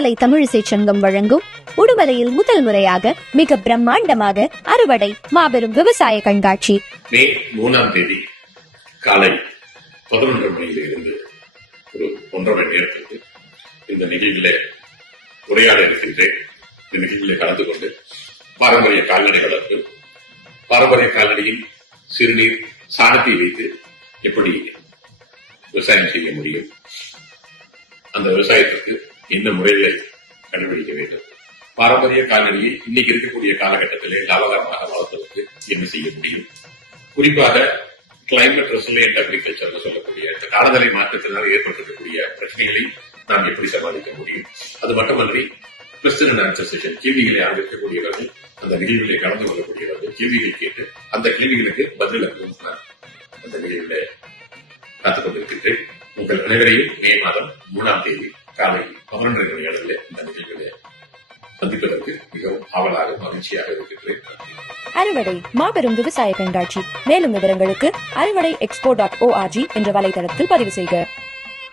உடுமலை தமிழிசை சங்கம் வழங்கும் உடுமலையில் முதல் முறையாக மிக பிரம்மாண்டமாக அறுவடை மாபெரும் விவசாய கண்காட்சி மே 3ஆம் தேதி காலை 11:30 மணியில் இருந்து ஒரு 1.5 மணி நேரத்திற்கு இந்த நிகழ்விலே உரையாட இருக்கின்றேன். இந்த நிகழ்விலே கலந்து கொண்டு பாரம்பரிய கால்நடை வளர்ப்பு, பாரம்பரிய கால்நடையின் சிறுநீர் சாணத்தை வைத்து எப்படி விவசாயம் செய்ய முடியும், அந்த விவசாயத்திற்கு என்ன முறைகளை கண்டுபிடிக்க வேண்டும், பாரம்பரிய கால்நடையை இன்னைக்கு இருக்கக்கூடிய காலகட்டத்திலே லாபகரமாக வளர்ப்பதற்கு என்ன செய்ய முடியும், குறிப்பாக கிளைமேட் ரெசிலியன்ட் அக்ரிகல்ச்சர் சொல்லக்கூடிய இந்த காலநிலை மாற்றத்தினால் ஏற்பட்டிருக்கக்கூடிய பிரச்சனைகளை நாம் எப்படி சமாளிக்க முடியும். அது மட்டுமன்றி கொஸ்டின் அண்ட் ஆன்சர் செஷன், கேள்விகளை இருக்கக்கூடியவர்கள் அந்த நிகழ்வுகளை கலந்து கொள்ளக்கூடியவர்கள் கேள்விகள் கேட்டு அந்த கேள்விகளுக்கு பதில் அளிக்கும் அந்த நிகழ்வுகளை காத்துக் கொண்டிருக்கின்றேன். உங்கள் அனைவரையும் மே மாதம் 3ஆம் தேதி காலை 11:30 மணி அளவில் இந்த நிகழ்வுகளை சந்திப்பதற்கு மிகவும் ஆவலாக மகிழ்ச்சியாக இருக்கின்றேன். அறுவடை மாபெரும் விவசாய கண்காட்சி. மேலும் விவரங்களுக்கு aruvadaiexpo.org என்ற வலைதளத்தில் பதிவு செய்க.